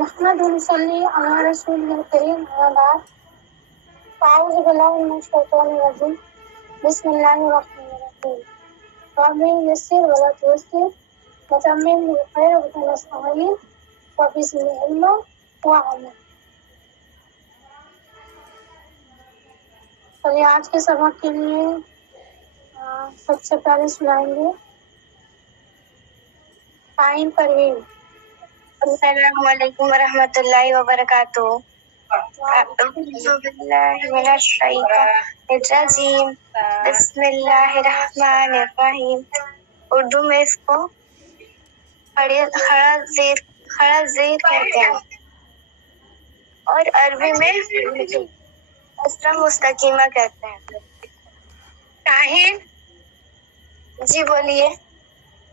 नहमदुहु व नसल्ली अला रसूलिल करीम अम्मा बाद अऊज़ु बिल्लाहि मिनश शैतानिर रजीम बिस्मिल्लाहिर रहमानिर रहीम रब्बि यस्सिर व ला तुअस्सिर व तम्मिम बिल खैर व तनस्सअलीन व बिज़िदनी इल्मा व अमला। चलिए आज के सबक के लिए सबसे पहले सुनाएंगे आइन परवीन। अस्सलामु अलैकुम वरहमतुल्लाहि वबरकातुहू। अऊज़ु बिल्लाहि मिनश शैतानिर रजीम बिस्मिल्लाहिर रहमानिर रहीम। उर्दू में इसको खड़ा ज़ेर कहते हैं और अरबी में असरा मुस्तकीमा कहते हैं। ताहिर जी बोलिए।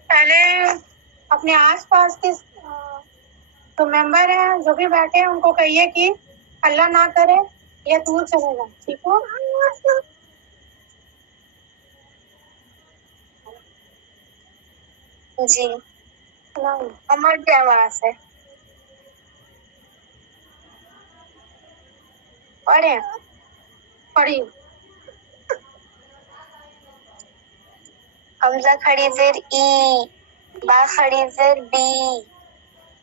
पहले अपने आसपास के जो मेंबर हैं जो भी बैठे हैं उनको कहिए कि अल्लाह ना करे या दूर चलेगा, ठीक हो? जी हम हट गए वहाँ से। पढ़ी हमजा खड़ी ज़ेर ई, बा खड़ी ज़ेर बी,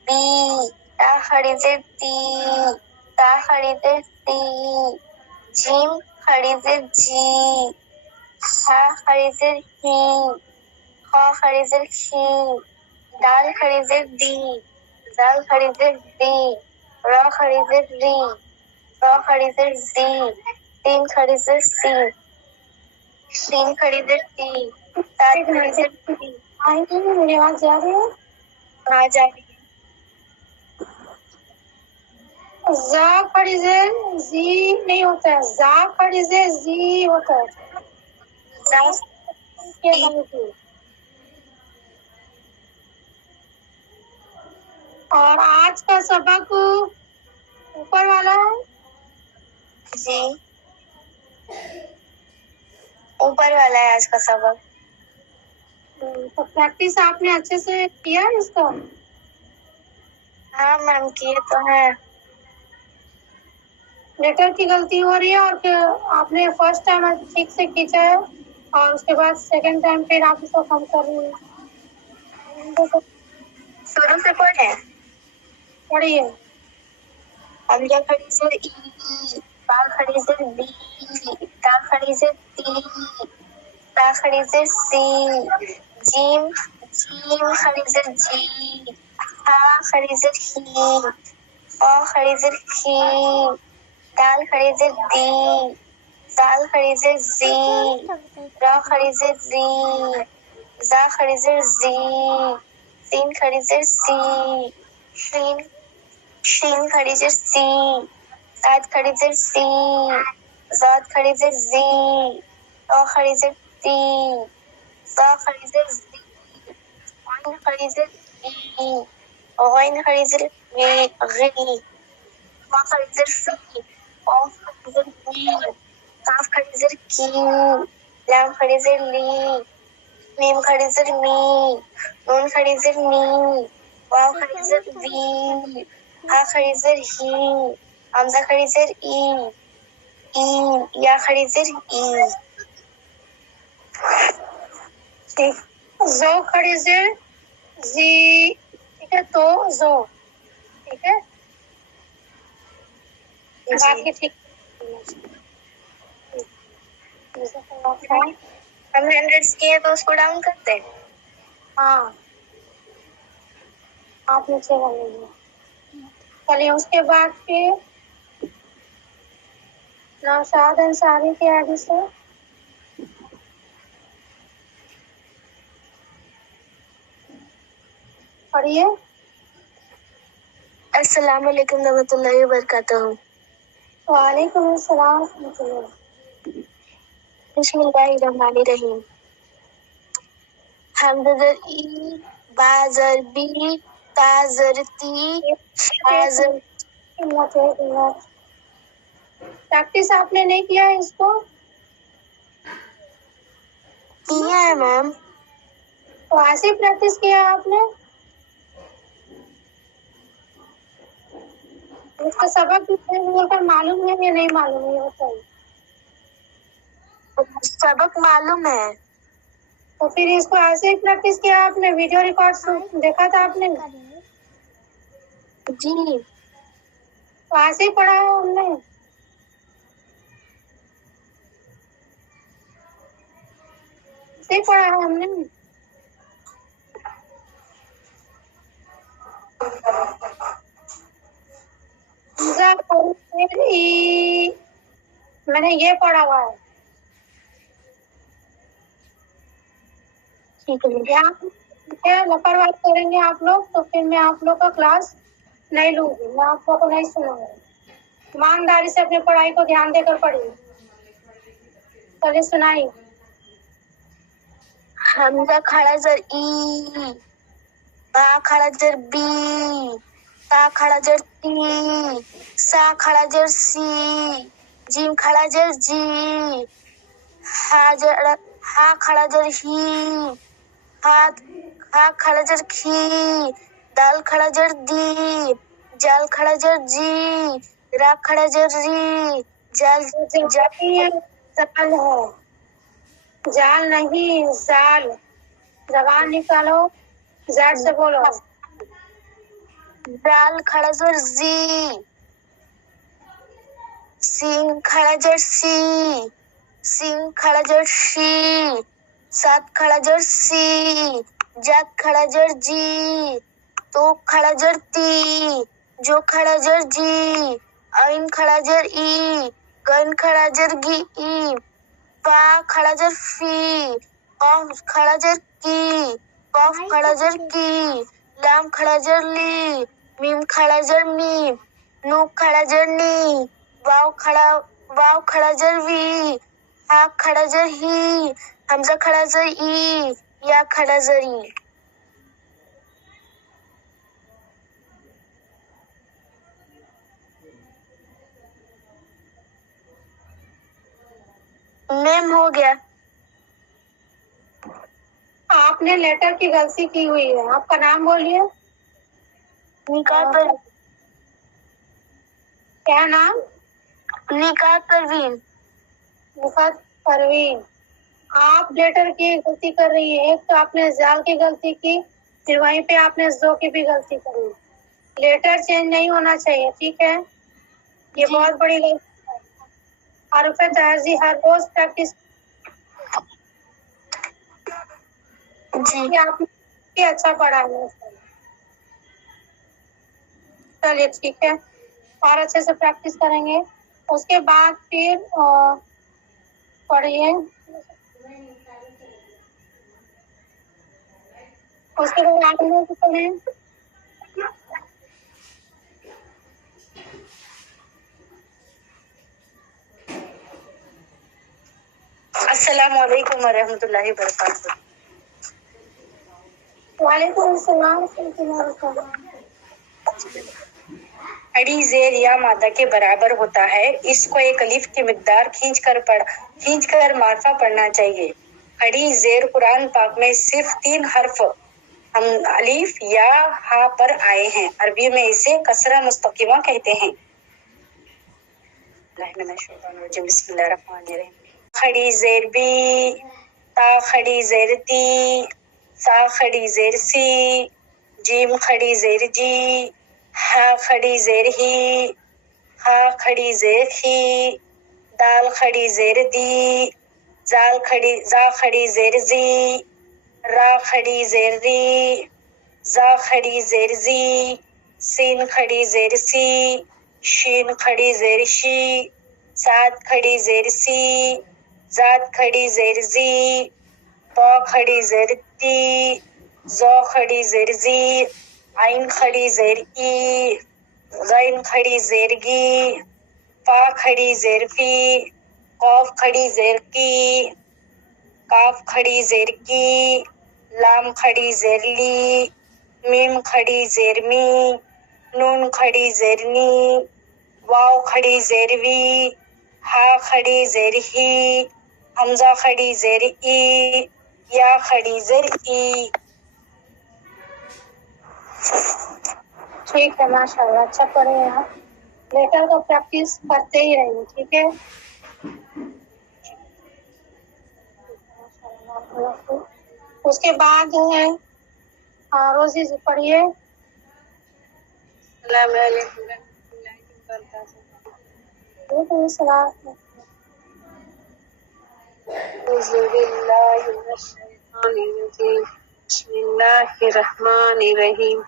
ता खड़ी ज़ेर ती, ता खड़ी ज़ेर ती, जीम खड़ी ज़ेर जी, हा खड़ी ज़ेर ही, खा खड़ी ज़ेर खी, दाल खड़ी ज़ेर दी, जाल खड़ी ज़ेर दी, रा खड़ी ज़ेर री, रा खड़ी ज़ेर ज़ी, तीन खड़ी ज़ेर सी, तीन खड़ी ज़ेर ती, ताल खड़ी ज़ेर ती। मेरी आवाज जा रही है? हाँ जा रही है। जा खड़ी ज़ेर जी नहीं होता है, जा खड़ी ज़ेर जी होता है। और आज का सबक ऊपर वाला है जी, ऊपर वाला है आज का सबक। तो प्रैक्टिस आपने अच्छे से किया है इसका? हाँ मैम किए तो है। लेटर की गलती हो रही है और फिर आपने फर्स्ट टाइम ठीक से खींचा है और उसके बाद सेकंड टाइम फिर आप इसको कम कर रही है। शुरू से पढ़े। पढ़िए। हमजा खड़ी ज़ेर ई, बा खड़ी ज़ेर बी, ता खड़ी ज़ेर ती, ता खड़ी ज़ेर सी, जीम खड़ी ज़ेर जी, हा खड़ी ज़ेर ही, खा खड़ी ज़ेर खी, दाल खड़ी ज़ेर दी, जाल खड़ी ज़ेर जी, रा खड़ी ज़ेर री, जा खड़ी ज़ेर जी, सीन खड़ी ज़ेर सी, शीन खड़ी ज़ेर सी, साद खड़ी ज़ेर सी, जाद खड़ी ज़ेर जी, ता खड़ी ज़ेर ती, सा खड़ी ज़ेर जी, आइन खड़ी ज़ेर ई, गैन खड़ी ज़ेर गी, मा खड़ी ज़ेर फी, ऑफ खड़ी ज़ेर की, काफ खड़ी ज़ेर की, लाम खड़ी ज़ेर ली, मीम खड़ी ज़ेर मी, नून खड़ी ज़ेर नी, वाव खड़ी ज़ेर वी, हा खड़ी ज़ेर ही, हमजा खड़ी ज़ेर ई, या खड़ी ज़ेर ई। ठीक। जो खड़ी ज़ेर जी, ठीक है, तो जो, ठीक है, बाकी ठीक। हमने 100 किए तो उसको डाउन करते हैं। हाँ आप नीचे कर लीजिए। चलिए उसके बाद फिर नौशाद अंसारी के आगे से पढ़िए। अस्सलामु अलैकुम रहमतुल्लाहि व बरकातुहू। वालेकुम अस्सलाम व रहमतुल्लाह। बिस्मिल्लाहिर्रहमानिर्रहीम। हमज़ा ज़ेर ई, बा ज़ेर बी, ता ज़ेर ती, हा ज़ेर। प्रैक्टिस आपने नहीं किया है इसको? किया है मैम। तो ऐसे ही प्रैक्टिस किया है आपने? उसका सबक बोलकर मालूम है या नहीं मालूम है, बताइए। सबक मालूम है। तो फिर इसको ऐसे ही प्रैक्टिस किया आपने, वीडियो रिकॉर्ड देखा था आपने? जी। तो ऐसे ही पढ़ा है हमने। ऐसे ही पढ़ा है हमने। मैंने ये पढ़ा हुआ है। ठीक है, लापरवाही करेंगे आप लोग तो फिर मैं आप लोग का क्लास नहीं लूंगी, मैं आप लोग को नहीं सुनाऊंगी। ईमानदारी से अपनी पढ़ाई को ध्यान देकर पढ़िए। चलिए सुनाइए। हमजा खड़ा जर ई, बा खड़ा जर बी, ता खड़ा जर ती, सा खड़ा जर सी, जीम खड़ा जर जी, हा खड़ा जर ही, हा खड़ा जर खी, दाल खड़ा जर दी, जाल खड़ा जर जी, रा खड़ा जर री, जाल जाल है, जाल नहीं जाल। जबान निकालो, जाट से बोलो। दाल खड़ा जर जी, सिंह खड़ा जर सी, सिंह खड़ा जर शी, सात खड़ा जर सी, जात खड़ा जर जी, तो खड़ा जर ती, जो खड़ा जर जी, ऐन खड़ा जर ई, गन खड़ा जर गी ई, पा खड़ा जर फी, कॉफ खड़ा जर की, कॉफ खड़ा जर की, लाम खड़ा जर ली, मीम खड़ा जर मी, नू खड़ा जर नी, वाव खड़ा जर वी, हा खड़ा जर ही, हमजा खड़ा जर ई, या खड़ा जर ई। मैम हो गया। आपने लेटर की गलती की हुई है। आपका नाम बोलिए। निकाह पर, क्या नाम? निकाह परवीन। निकात परवीन। आप लेटर की गलती कर रही है। एक तो आपने जाल की गलती की, फिर वहीं पे आपने जो की भी गलती करी। लेटर चेंज नहीं होना चाहिए, ठीक है? ये बहुत बड़ी गलती है। हरफ तहज़ी हर रोज प्रैक्टिस जी। आपने अच्छा पढ़ा है। चलिए ठीक है, और अच्छे से प्रैक्टिस करेंगे। उसके बाद फिर पढ़िए। उसके बाद आगे पढ़ें। अस्सलामु अलैकुम वरहमतुल्लाहि वबरकातुहू। वालेकुम अस्सलाम वरहमतुल्लाहि वबरकातुहू। अड़ी जेर या मादा के बराबर होता है। इसको एक अलिफ की मिकदार खींच कर मार्फा पढ़ना चाहिए। अड़ी जेर कुरान पाक में सिर्फ 3 हर्फ हम अलिफ या हा पर आए हैं। अरबी में इसे कसरा मुस्तकीमा कहते हैं। बिस्मिल्लाहिर्रहमानिर्रहीम। खड़ी जेर बी, ता खड़ी जेर ती, सा खड़ी जेर सी, जीम खड़ी जेर जी, हा खड़ी जेर ही, हा खड़ी जेर ही, दाल खड़ी जेर दी, जा खड़ी जेर जी, रा खड़ी जेर री, जा खड़ी जेर जी, सीन खड़ी जेर सी, शीन खड़ी जेर शी, सात खड़ी जेर सी, जात खड़ी जेर जी, तो खड़ी जेर ती, जो खड़ी जेर जी, आइन खड़ी जेर ई, गैन खड़ी जेर गी, फा खड़ी जेर फी, कौफ खड़ी जेर की, काफ खड़ी जेर की, लाम खड़ी जेर ली, मीम खड़ी जेर मी, नून खड़ी जेर नी, वाव खड़ी जेर वी, हा खड़ी जेर ही, हमजा खड़ी जेर ई, या खड़ी जेर ई। ठीक है, माशाल्लाह, अच्छा पढ़े आप। लेटर को प्रैक्टिस करते ही रहिए, ठीक है। उसके बाद जो है रोजी जी पढ़िए। बिस्मिल्लाहिर्रहमानिर्रहीम।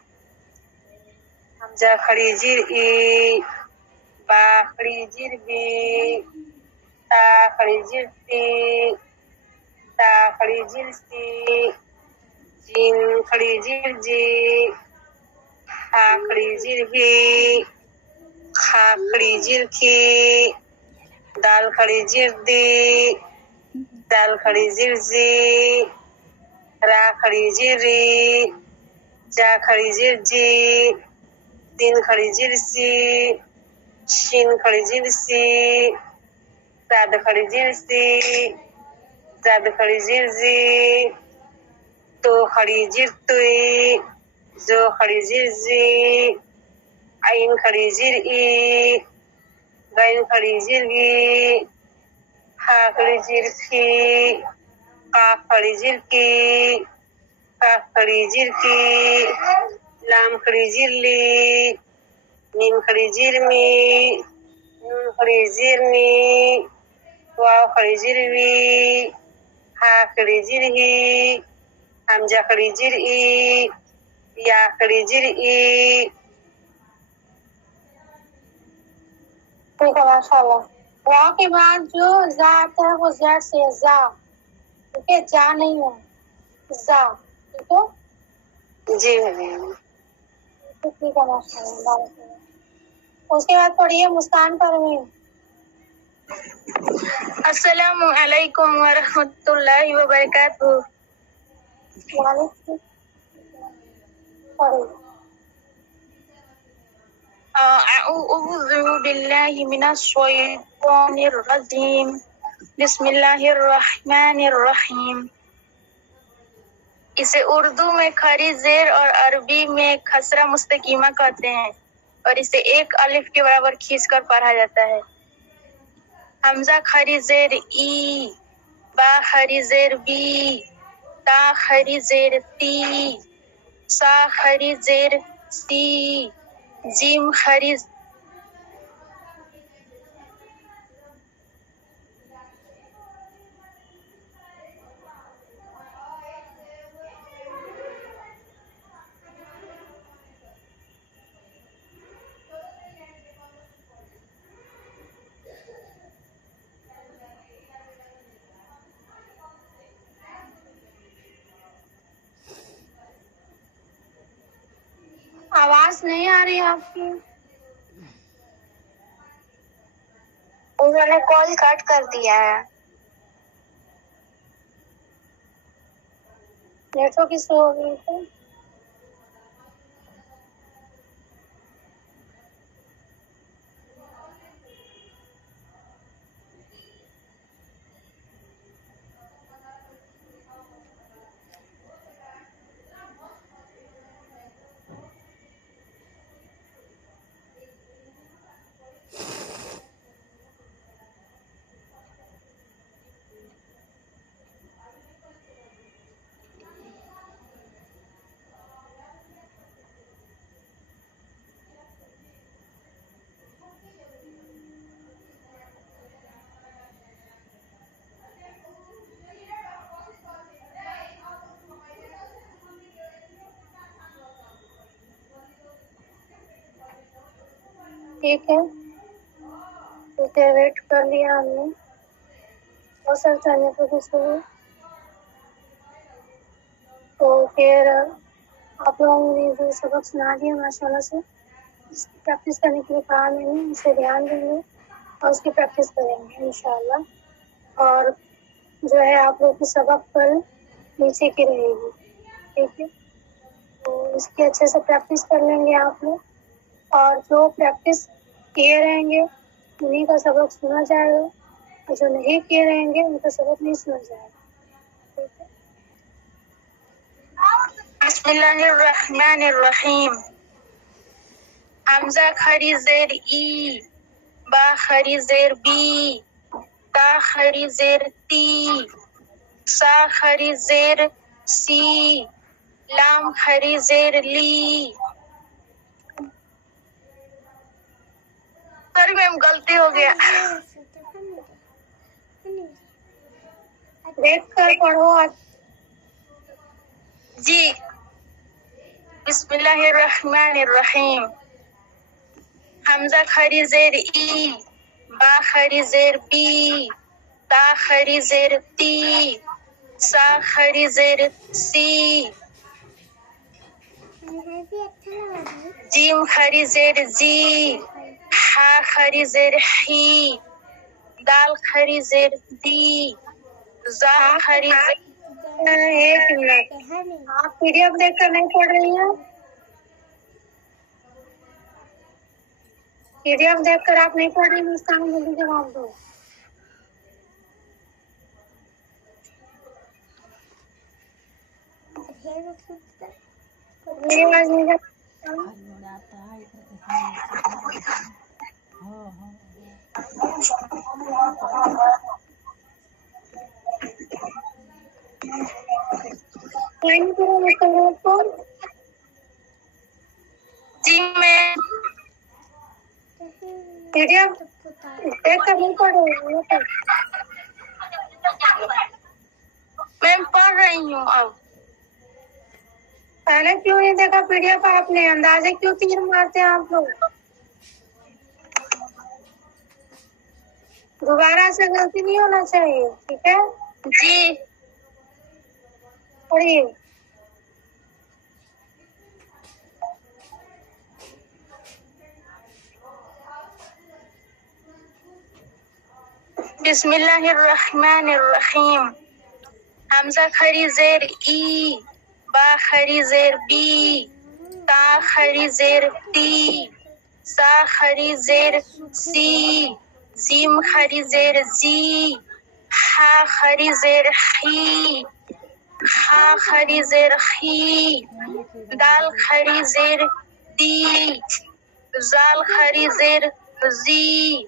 हमजा खड़ी जिर ई, बा खड़ी जिर बी, ता खड़ी जिर ती, ता खड़ी जिर सी, जीन खड़ी जिर जी, हा खड़ी जिर ही, खा खड़ी जिर की, दाल खड़ी जिर दी, दाल खड़ी जिर जी, रा खड़ी जिर री, जा खड़ी जिर जी, दिन खड़ी जिर सी, शीन खड़ी जिर सी, दाद खड़ी जिर सी, दाद खड़ी जिर जी, तो खड़ी जिर तुई, जो खड़ी जिर जी, आइन खड़ी जिर ई, गैन खड़ी जिर गी, हा खड़ी जिर की, काफ खड़ी जिर की, काफ खड़ी जिर की, लाम खड़ी जिर ली, नीम खड़ी जिर मी, नून खड़ी जिर नी, वाव खड़ी जिर वी, हा खड़ी जिर ही, हमजा खड़ी जिर ई, या खड़ी जिर ई। ठीक है, माशाल्लाह। वाव के बाद जो जा आता है वो जेड से है, जा, ठीक है, जा नहीं है, जा, ठीक है। जी मैम। ठीक है, माशाल्लाह। उसके बाद पढ़िए मुस्कान परवीन। अस्सलामु अलैकुम व रहमतुल्लाहि व बरकातुहू। पढ़िए। अऊज़ु बिल्लाहि मिनश शैतानिर रजीम। बिस्मिल्लाहिर रहमानिर रहीम। इसे उर्दू में खरी जेर और अरबी में खसरा मुस्तकीमा कहते हैं और इसे एक अलिफ के बराबर खींचकर पढ़ा जाता है। हमजा खरी जेर ई, बा खरी जेर बी, ता खरी जेर ती, सा खरी जेर सी, जीम खरी आवाज नहीं आ रही आपकी। उन्होंने कॉल कट कर दिया है। नेटवर्क इशू हो गई थी। ठीक है, ठीक है, वेट कर लिया हमने। हो सकता है नेटवर्क इशू हो। तो फिर आप लोगों ने जो सबक सुना दिया माशाल्लाह से, इसकी प्रैक्टिस करने के लिए कहा मैंने, इसे ध्यान देंगे और उसकी प्रैक्टिस करेंगे इंशाल्लाह। और जो है आप लोग की सबक कल नीचे की रहेगी, ठीक है। तो इसकी अच्छे से प्रैक्टिस कर लेंगे आप लोग, और जो प्रैक्टिस किए रहेंगे उन्हीं का सबक सुना जाएगा, और जो नहीं किए रहेंगे उनका सबक नहीं सुना जाएगा, ठीक है। बिस्मिल्लाहिर्रहमानिर्रहीम। हमजा खरी जेर ई, बा खरी जेर बी, ता खरी जेर ती, सा खरी जेर सी, लाम खरी जेर ली। सॉरी मैम, गलती हो गया। देख कर पढ़ो जी। बिस्मिल्लाहिर्रहमानिर्रहीम। हमजा खरी जेर ई, बा खरी जेर बी, ता खरी जेर ती, सा खरी जेर सी, जीम खरी जेर जी, हा खरी जेर ही, दाल खरी जेर दी, जा खरी जेर। एक मिनट, आप पीडीएफ देखकर नहीं पढ़ रही हैं? पीडीएफ देखकर आप नहीं पढ़ रही हैं? इसका जल्दी जवाब दो। मेरी आवाज नहीं जाती। जी मैं पीडीएफ देखकर नहीं पढ़ रही हैं? मैम पढ़ रही हूँ अब। पहले क्यों नहीं देखा पीडीएफ आपने? अंदाजे क्यों तीर मारते हैं आप लोग? दोबारा से गलती नहीं होना चाहिए, ठीक है जी। पढ़िए। बिस्मिल्लाहिर्रहमानिर्रहीम। हमजा खरी जेर ई, बा खरी जेर बी, ता खरी जेर ती, सा खरी जेर सी, जीम खरी जेर जी, हा खरी जेर ही, हा खरी जेर ही, दाल खरी जेर दी, जाल खरी जेर जी,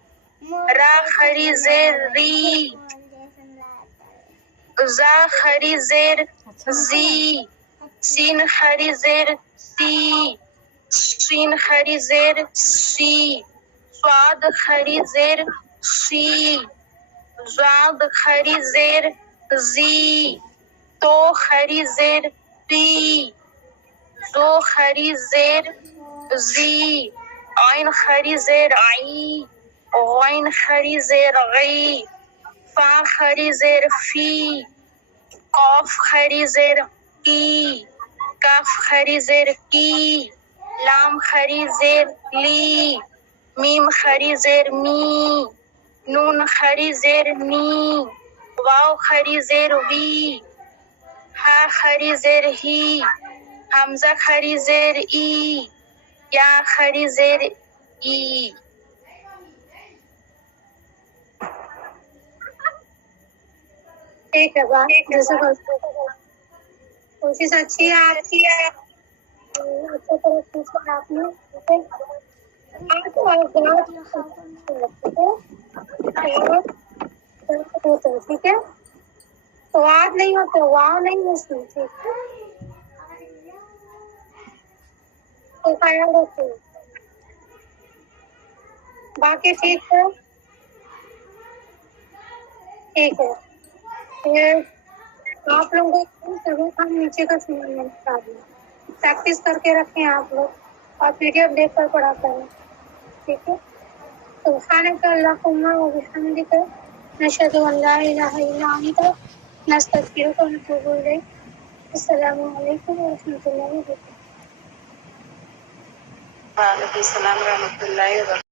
रा खरी जेर री, जा खरी जेर जी, सीन खरी जेर सी, शीन खरी जेर सी, स्वाद खरी जेर सी, ज़ाद खरी जेर जी, तो खरी जेर ती, जो खरी जेर जी, आइन खरी जेर आई, गैन खरी जेर गई, फा खरी जेर फी, कॉफ खरी जेर की, काफ खरी जेर की, लाम खरी जेर ली, मीम खरी जेर मी, नून खरी जेर नी, वाव खरी जेर वी, हा खरी जेर ही, हमजा खरी जेर ई, या खरी जेर ई। ठीक है बात जैसे कोशिश अच्छी है आपकी है। अच्छे तरह पूछा आपने, ठीक है। तो आज नहीं होते, वहाँ नहीं होती, ठीक है। तो ख्याल रखिए, बाकी ठीक है, ठीक है। फिर आप लोगों को सभी काम नीचे का प्रैक्टिस करके रखें आप लोग और पीडीएफ देख कर पढ़ा करें, ठीक है। तो सुब्हानका अल्लाहुम्मा व बिहम्दिका नशहदु अन ला इलाहा इल्ला अंता नस्तगफिरुका व नतूबु इलैक। अस्सलामु अलैकुम व रहमतुल्लाहि व बरकातुहू। वालेकुम सलाम व रहमतुल्लाहि व बरकातुहू।